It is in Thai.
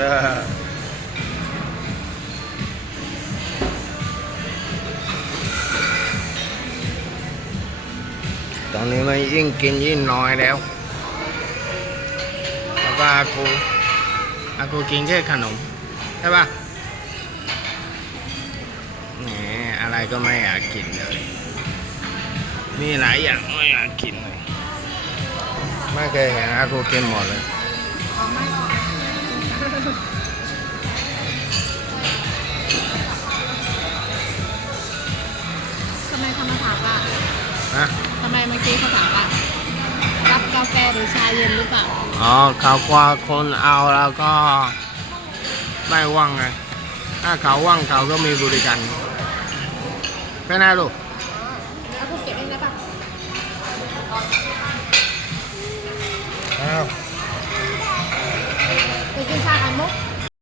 ตอนนี้มันยิ่งกินยิ่งน้อยแล้วแล้วก็อากูกินแค่ขนมใช่ปะแหมอะไรก็ไม่อยากกินเลยมีหลายอย่างไม่อยากกินเลยไม่เคยเห็นอากูกินหมดเลยทำไมเขามาถามว่า นะ ทำไมเมื่อกี้เขาถามว่ารับกาแฟหรือชาเย็นหรือเปล่า อ๋อเขากว่าคนเอาแล้วก็ไม่ว่างไงถ้าเขาว่างเขาก็มีบริการไม่น่าลูก แล้วพวกเก็บเองได้ปะ อ้าว ไปกินชาไข่มุก